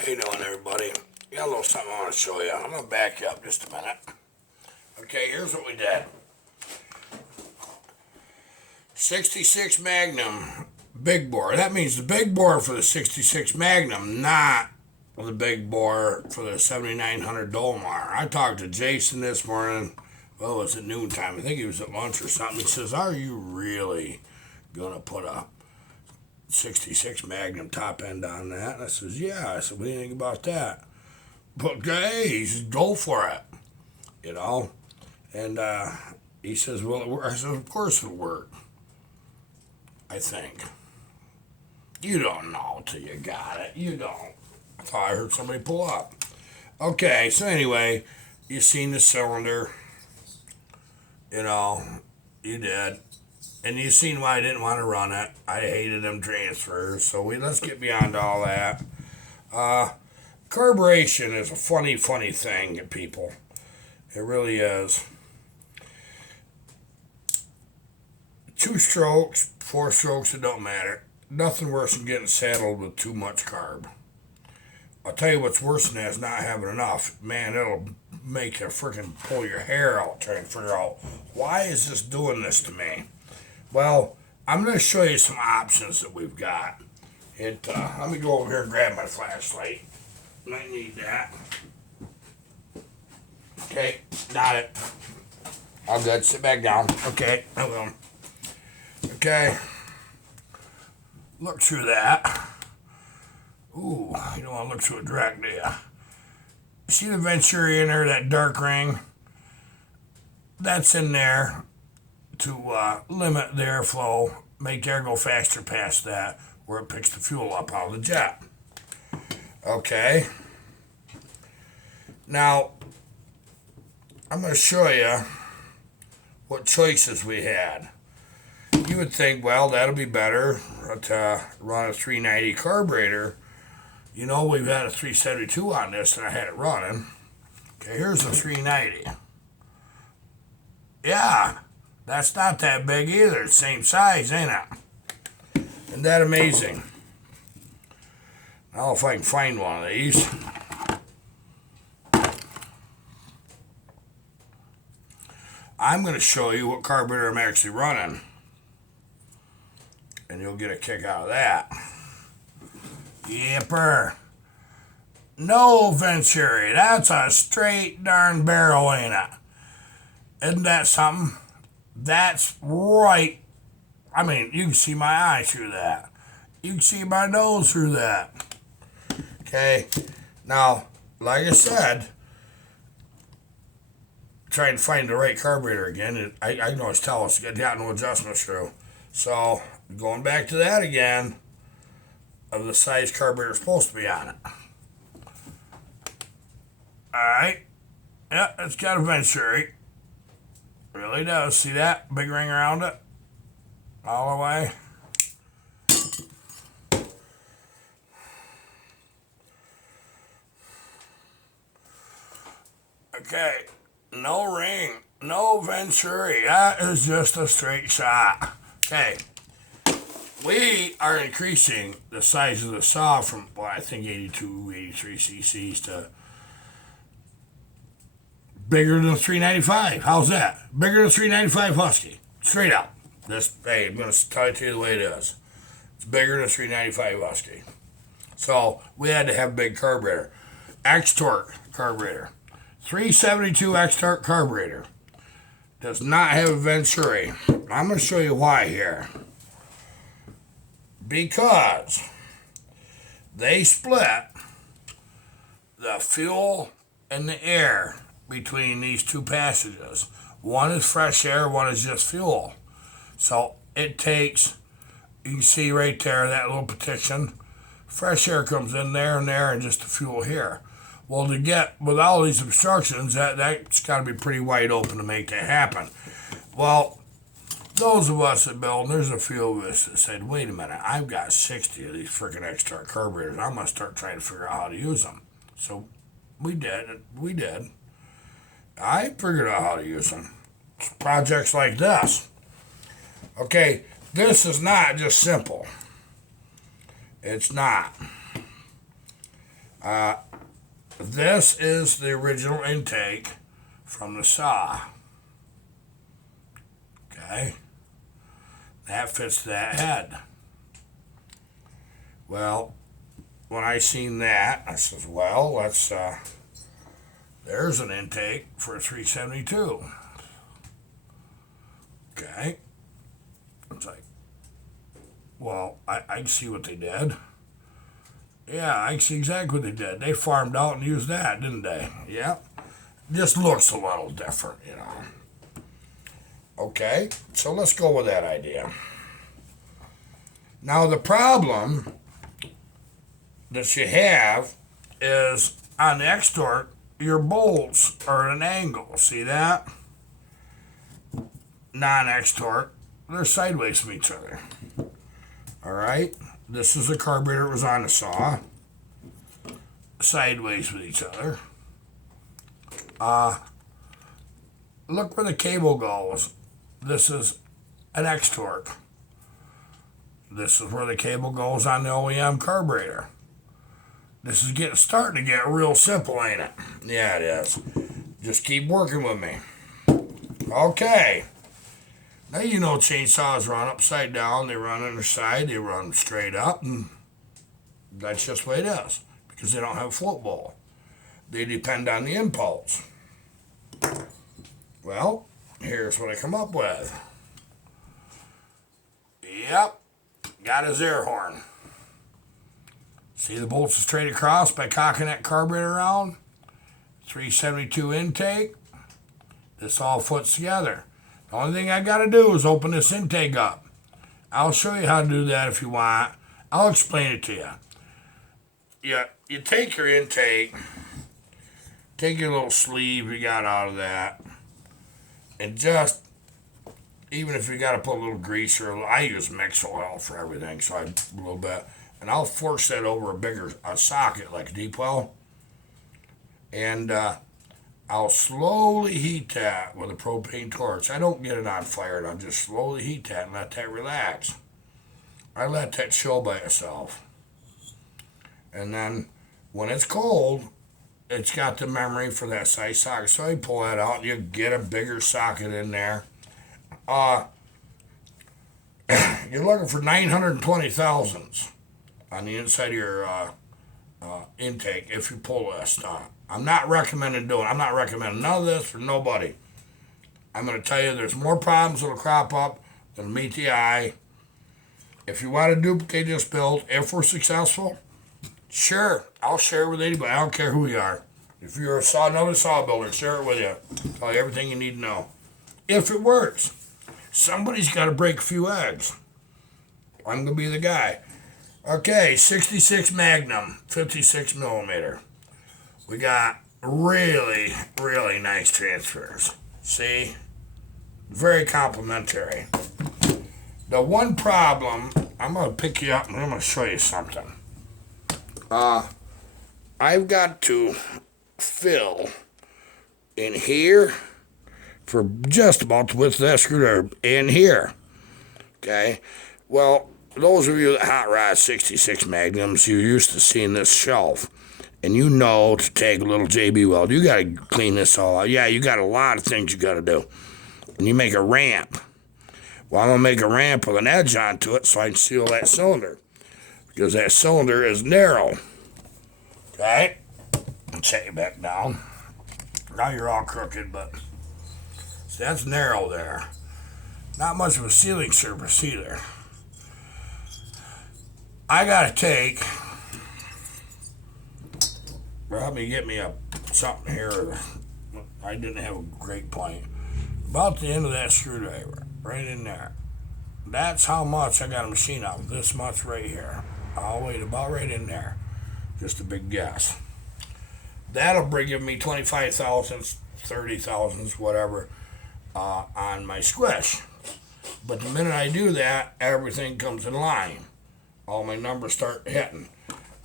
How you doing, everybody? Got a little something I want to show you. I'm going to back you up just a minute. Okay, here's what we did. 66 Magnum big bore. That means the big bore for the 66 Magnum, not the big bore for the 7900 Dolmar. I talked to Jason this morning. Well, it was at noontime. I think he was at lunch or something. He says, "Are you really going to put a 66 Magnum top end on that?" And I says, "Yeah." I said, "What do you think about that?" But hey, he says, "Go for it," you know. And he says, "Well," I said, "Of course it'll work. I think." You don't know till you got it. You don't. I thought I heard somebody pull up. Okay, so anyway, you seen the cylinder. You know, you did. And you seen why I didn't want to run it. I hated them transfers. So let's get beyond all that. Carburation is a funny thing, people. It really is. 2 strokes, 4 strokes, it don't matter. Nothing worse than getting saddled with too much carb. I'll tell you what's worse than that is not having enough. Man, it'll make you freaking pull your hair out trying to figure out, why is this doing this to me? Well, I'm going to show you some options that we've got. Let me go over here and grab my flashlight. I need that. Okay, got it. All good. Sit back down. Okay, I will. Okay. Look through that. Ooh, you don't want to look through it direct, do you? See the Venturi in there, that dark ring? That's in there to limit the airflow, make air go faster past that, where it picks the fuel up out of the jet. Okay. Now, I'm going to show you what choices we had. You would think, well, that'll be better to run a 390 carburetor. You know, we've had a 372 on this, and I had it running. Okay, here's a 390. Yeah, that's not that big either. It's same size, ain't it? Isn't that amazing? Now, if I can find one of these. I'm going to show you what carburetor I'm actually running. And you'll get a kick out of that. Yipper. No Venturi. That's a straight darn barrel, ain't it? Isn't that something? That's right. I mean, you can see my eye through that. You can see my nose through that. Okay. Now, like I said, trying to find the right carburetor again. I can always tell it's got no adjustment screw. So, going back to that again, of the size carburetor supposed to be on it. Alright. Yeah, it's got a Venturi. Really does. See that? Big ring around it? All the way. Okay. No ring. No Venturi. That is just a straight shot. Okay. We are increasing the size of the saw from, well, I think 82, 83 cc's to bigger than 395. How's that? Bigger than 395 Husky. Straight up. Hey, I'm going to tell it to you the way it is. It's bigger than 395 Husky. So, we had to have a big carburetor. X-Torque carburetor. 372 X-Torque carburetor. Does not have a Venturi. I'm going to show you why here. Because they split the fuel and the air between these two passages. One is fresh air, one is just fuel. So it takes, you can see right there, that little partition. Fresh air comes in there and just the fuel here. Well, to get, with all these obstructions, that's got to be pretty wide open to make that happen. Well, those of us that build, there's a few of us that said, wait a minute, I've got 60 of these freaking X-Torque carburetors. I'm going to start trying to figure out how to use them. So we did. I figured out how to use them. Projects like this. Okay, this is not just simple. It's not. This is the original intake from the saw. Okay? That fits that head. Well, when I seen that, I says, well, let's, there's an intake for a 372. Okay? It's like, well, I can see what they did. Yeah, I can see exactly what they did. They farmed out and used that, didn't they? Yep. Just looks a little different, you know. Okay, so let's go with that idea. Now, the problem that you have is on the X-Torque, your bolts are at an angle. See that? Non-X-Torque, they're sideways from each other. All right? This is the carburetor that was on the saw. Sideways with each other. Look where the cable goes. This is an X-Torque. This is where the cable goes on the OEM carburetor. This is starting to get real simple, ain't it? Yeah, it is. Just keep working with me. Okay. Now you know chainsaws run upside down, they run on their side, they run straight up, and that's just the way it is. Because they don't have a float bowl. They depend on the impulse. Well, here's what I come up with. Yep, got his air horn. See the bolts straight across by cocking that carburetor around? 372 intake. This all fits together. The only thing I got to do is open this intake up. I'll show you how to do that if you want. I'll explain it to you. You take your intake, take your little sleeve you got out of that, and just, even if you got to put a little grease or I use mix oil for everything, so a little bit, and I'll force that over a socket like a deep well, and I'll slowly heat that with a propane torch. I don't get it on fire, I'll just slowly heat that and let that relax. I let that chill by itself. And then when it's cold, it's got the memory for that size socket. So you pull that out and you get a bigger socket in there. You're looking for 920 thousandths on the inside of your intake if you pull this. I'm not recommending doing it. I'm not recommending none of this for nobody. I'm going to tell you there's more problems that'll crop up than meet the eye. If you want to duplicate this build, if we're successful, sure, I'll share it with anybody. I don't care who you are. If you're another saw builder, share it with you. Tell you everything you need to know. If it works, somebody's got to break a few eggs. I'm going to be the guy. Okay, 66 Magnum, 56 millimeter. We got really, really nice transfers. See? Very complimentary. The one problem, I'm going to pick you up and I'm going to show you something. I've got to fill in here for just about the width of that screwdriver in here. Okay? Well, those of you that hot rod 66 Magnums, you're used to seeing this shelf. And you know to take a little JB weld. You got to clean this all out. Yeah, you got a lot of things you got to do. And you make a ramp. Well, I'm going to make a ramp with an edge onto it so I can seal that cylinder. Because that cylinder is narrow. Okay? I'll set you back down. Now you're all crooked, but see, that's narrow there. Not much of a sealing surface either. I got to take... Help me get me something here. I didn't have a great point. About the end of that screwdriver, right in there. That's how much I got a machine out. This much right here. I'll wait about right in there. Just a big guess. That'll give me 25 thousandths, 30 thousandths, whatever, on my squish. But the minute I do that, everything comes in line. All my numbers start hitting.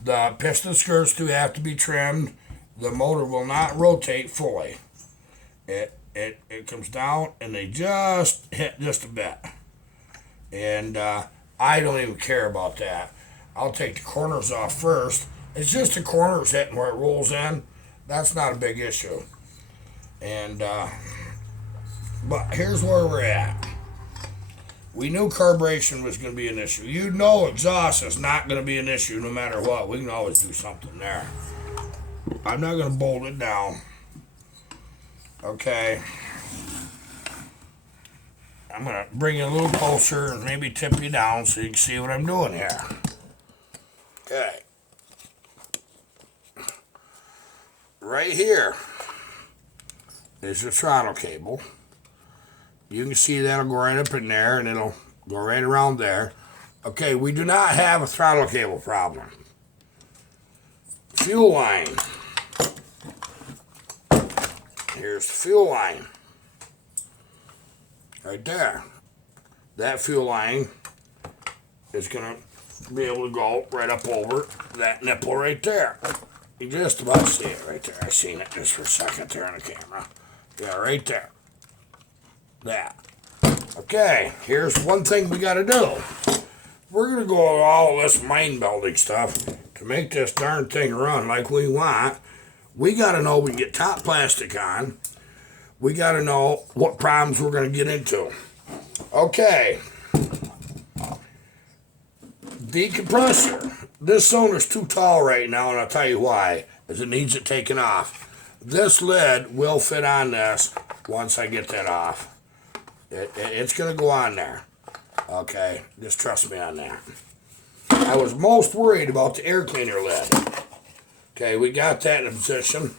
The piston skirts do have to be trimmed. The motor will not rotate fully. It comes down and they just hit just a bit. And I don't even care about that. I'll take the corners off first It's just the corners hitting where it rolls in. That's not a big issue. And but here's where we're at. We knew carburation was going to be an issue. You know exhaust is not going to be an issue no matter what. We can always do something there. I'm not going to bolt it down. Okay. I'm going to bring you a little closer and maybe tip you down so you can see what I'm doing here. Okay. Right here is your throttle cable. You can see that'll go right up in there and it'll go right around there. Okay, we do not have a throttle cable problem. Fuel line. Here's the fuel line. Right there. That fuel line is going to be able to go right up over that nipple right there. You just about see it right there. I seen it just for a second there on the camera. Yeah, right there. That. Okay, here's one thing we got to do. We're going to go over all this mind building stuff to make this darn thing run like we want. We got to know we can get top plastic on. We got to know what problems we're going to get into. Okay. Decompressor. This cylinder's too tall right now, and I'll tell you why, is it needs it taken off. This lid will fit on this once I get that off. It's going to go on there. Okay, just trust me on that. I was most worried about the air cleaner lid. Okay, we got that in position.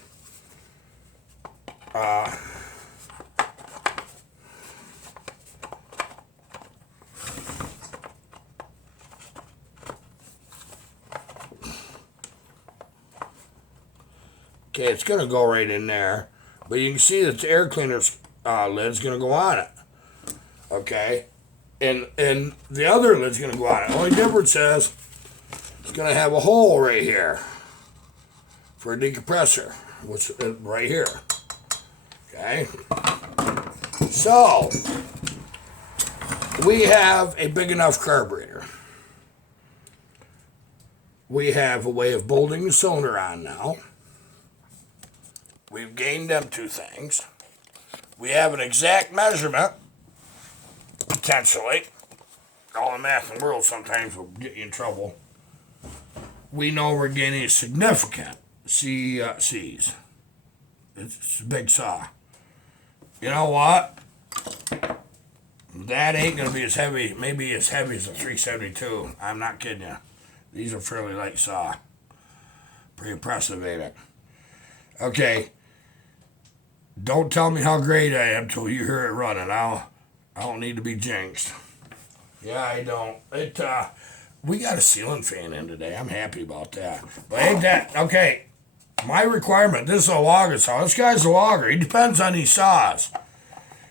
Okay, it's going to go right in there. But you can see that the air cleaner's lid's going to go on it. Okay? And the other lid's going to go on it. The only difference is it's going to have a hole right here for a decompressor, which is right here. Okay? So, we have a big enough carburetor. We have a way of bolting the cylinder on now. We've gained them two things. We have an exact measurement, potentially. All the math in the world sometimes will get you in trouble. We know we're gaining a significant C's. It's a big saw. You know what? That ain't going to be as heavy, maybe as heavy as a 372. I'm not kidding you. These are fairly light saw. Pretty impressive, ain't it? Okay. Don't tell me how great I am till you hear it running. I don't need to be jinxed. Yeah, I don't. We got a ceiling fan in today. I'm happy about that. But ain't that okay? My requirement. This is a logger saw. This guy's a logger. He depends on these saws.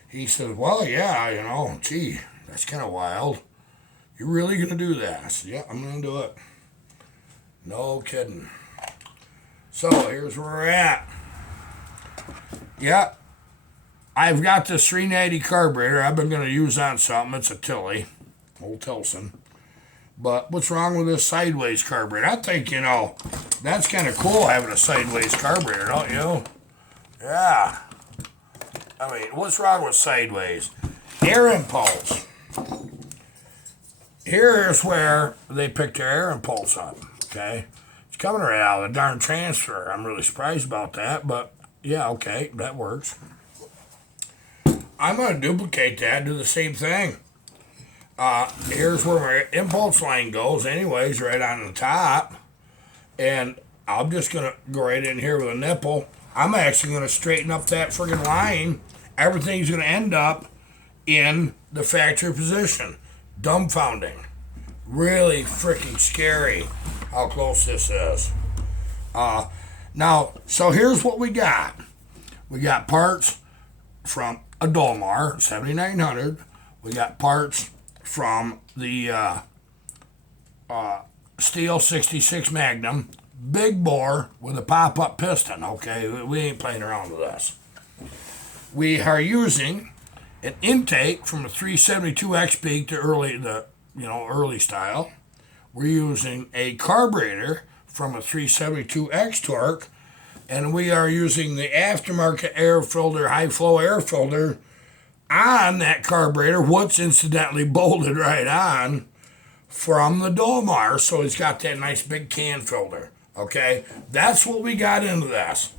He says, "Well, yeah, gee, that's kind of wild. You're really gonna do that?" I said, "Yeah, I'm gonna do it." No kidding. So here's where we're at. Yeah, I've got this 390 carburetor I've been going to use on something. It's a Tilly, old Tilson. But what's wrong with this sideways carburetor? I think, that's kind of cool having a sideways carburetor, don't you? Yeah. I mean, what's wrong with sideways? Air impulse. Here's where they picked their air impulse up, okay? It's coming right out of the darn transfer. I'm really surprised about that, but yeah, okay, that works. I'm going to duplicate that, do the same thing. Here's where my impulse line goes anyways, right on the top. And I'm just going to go right in here with a nipple. I'm actually going to straighten up that friggin' line. Everything's going to end up in the factory position. Dumbfounding. Really freaking scary how close this is. Now, so here's what we got. We got parts from a Dolmar 7900. We got parts from the Steel 66 Magnum. Big bore with a pop-up piston, okay? We ain't playing around with this. We are using an intake from a 372 XP to early style. We're using a carburetor from a 372X torque, and we are using the aftermarket air filter, high flow air filter on that carburetor, what's incidentally bolted right on from the Dolmar, so it's got that nice big can filter. Okay, that's what we got into this.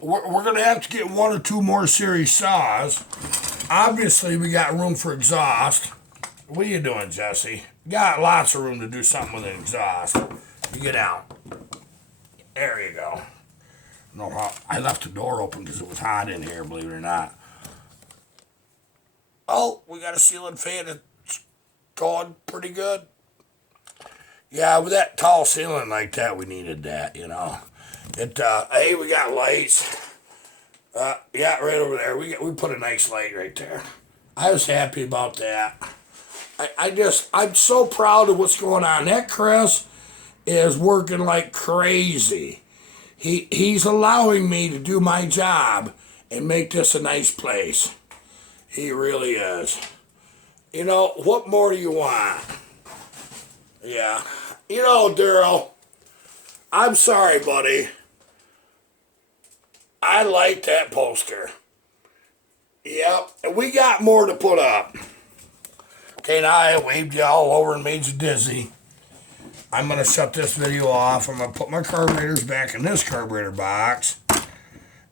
We're going to have to get one or two more series saws. Obviously, we got room for exhaust. What are you doing, Jesse? Got lots of room to do something with an exhaust. You get out. There you go. No, I left the door open because it was hot in here, believe it or not. Oh, we got a ceiling fan that's going pretty good. Yeah, with that tall ceiling like that, we needed that, you know. Hey, we got lights. Yeah, right over there. We put a nice light right there. I was happy about that. I'm so proud of what's going on. That Chris is working like crazy. He's allowing me to do my job and make this a nice place. He really is. You know, what more do you want? Yeah. You know, Daryl, I'm sorry, buddy. I like that poster. Yep. And we got more to put up. Okay, now I waved you all over and made you dizzy. I'm going to shut this video off. I'm going to put my carburetors back in this carburetor box.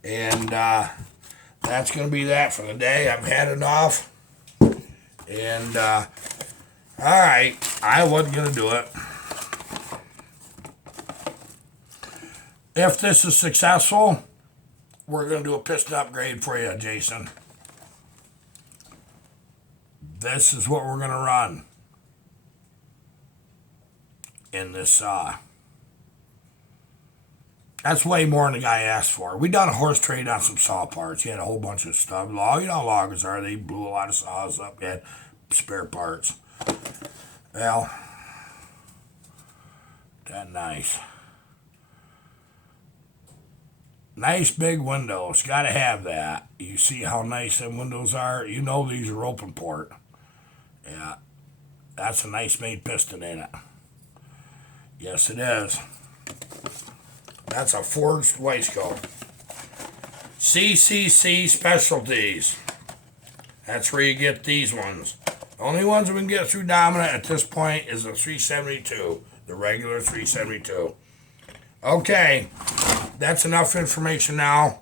And that's going to be that for the day. I've had enough. And, alright, I wasn't going to do it. If this is successful, we're going to do a piston upgrade for you, Jason. This is what we're going to run in this saw. That's way more than the guy asked for. We done a horse trade on some saw parts. He had a whole bunch of stuff. You know how loggers are. They blew a lot of saws up. They had spare parts. Well, that nice. Nice big windows. Got to have that. You see how nice them windows are? You know these are open port. Yeah. That's a nice made piston, ain't it? Yes, it is. That's a forged waistcoat. CCC Specialties. That's where you get these ones. The only ones we can get through Dominant at this point is the 372. The regular 372. Okay. That's enough information now.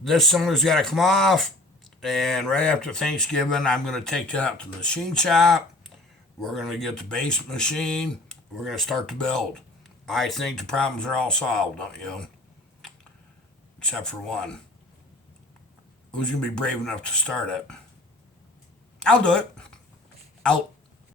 This cylinder's got to come off. And right after Thanksgiving, I'm going to take that up to the machine shop. We're going to get the base machine. We're going to start the build. I think the problems are all solved, don't you? Except for one. Who's going to be brave enough to start it? I'll do it. Out.